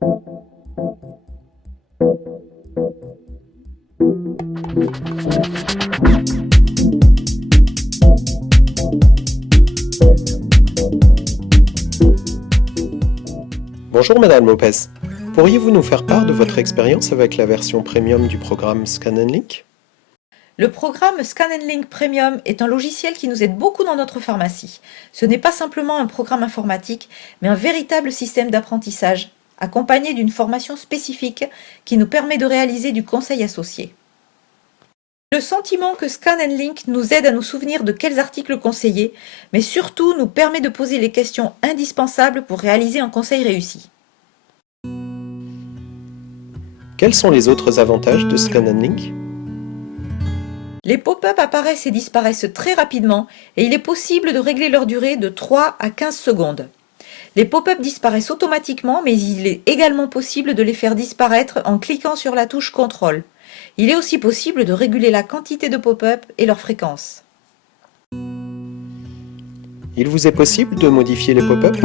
Bonjour Madame Lopez, pourriez-vous nous faire part de votre expérience avec la version premium du programme Scan & Link? Le programme Scan & Link Premium est un logiciel qui nous aide beaucoup dans notre pharmacie. Ce n'est pas simplement un programme informatique, mais un véritable système d'apprentissage, accompagné d'une formation spécifique qui nous permet de réaliser du conseil associé. Le sentiment que Scan & Link nous aide à nous souvenir de quels articles conseiller, mais surtout nous permet de poser les questions indispensables pour réaliser un conseil réussi. Quels sont les autres avantages de Scan & Link? Les pop-up apparaissent et disparaissent très rapidement et il est possible de régler leur durée de 3 à 15 secondes. Les pop-up disparaissent automatiquement, mais il est également possible de les faire disparaître en cliquant sur la touche contrôle. Il est aussi possible de réguler la quantité de pop-up et leur fréquence. Il vous est possible de modifier les pop-up?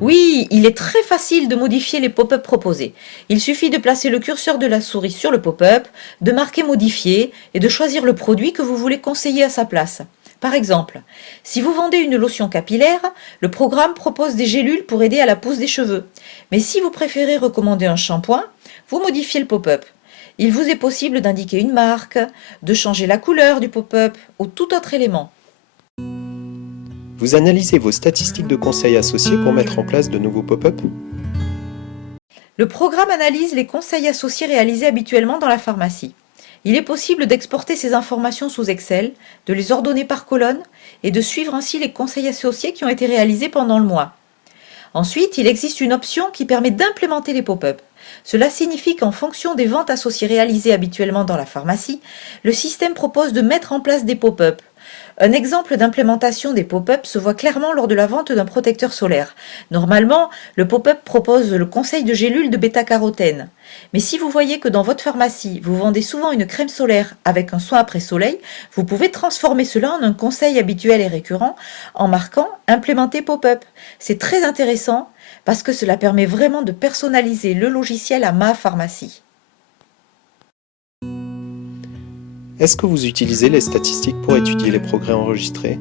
Oui, il est très facile de modifier les pop-up proposés. Il suffit de placer le curseur de la souris sur le pop-up, de marquer modifier et de choisir le produit que vous voulez conseiller à sa place. Par exemple, si vous vendez une lotion capillaire, le programme propose des gélules pour aider à la pousse des cheveux. Mais si vous préférez recommander un shampoing, vous modifiez le pop-up. Il vous est possible d'indiquer une marque, de changer la couleur du pop-up ou tout autre élément. Vous analysez vos statistiques de conseils associés pour mettre en place de nouveaux pop-up? Le programme analyse les conseils associés réalisés habituellement dans la pharmacie. Il est possible d'exporter ces informations sous Excel, de les ordonner par colonne et de suivre ainsi les conseils associés qui ont été réalisés pendant le mois. Ensuite, il existe une option qui permet d'implémenter les pop-up. Cela signifie qu'en fonction des ventes associées réalisées habituellement dans la pharmacie, le système propose de mettre en place des pop-up. Un exemple d'implémentation des pop-up se voit clairement lors de la vente d'un protecteur solaire. Normalement, le pop-up propose le conseil de gélules de bêta-carotène. Mais si vous voyez que dans votre pharmacie, vous vendez souvent une crème solaire avec un soin après soleil, vous pouvez transformer cela en un conseil habituel et récurrent en marquant « Implémenter pop-up ». C'est très intéressant parce que cela permet vraiment de personnaliser le logiciel à ma pharmacie. Est-ce que vous utilisez les statistiques pour étudier les progrès enregistrés?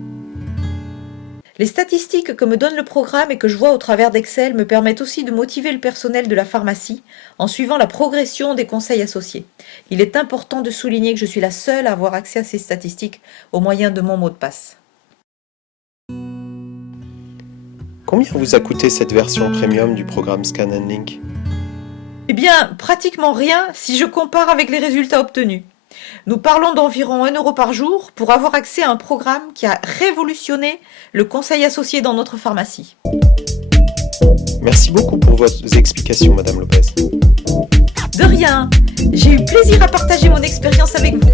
Les statistiques que me donne le programme et que je vois au travers d'Excel me permettent aussi de motiver le personnel de la pharmacie en suivant la progression des conseils associés. Il est important de souligner que je suis la seule à avoir accès à ces statistiques au moyen de mon mot de passe. Combien vous a coûté cette version premium du programme Scan & Link? Eh bien, pratiquement rien si je compare avec les résultats obtenus. Nous parlons d'environ 1 € par jour pour avoir accès à un programme qui a révolutionné le conseil associé dans notre pharmacie. Merci beaucoup pour vos explications, Madame Lopez. De rien, j'ai eu plaisir à partager mon expérience avec vous.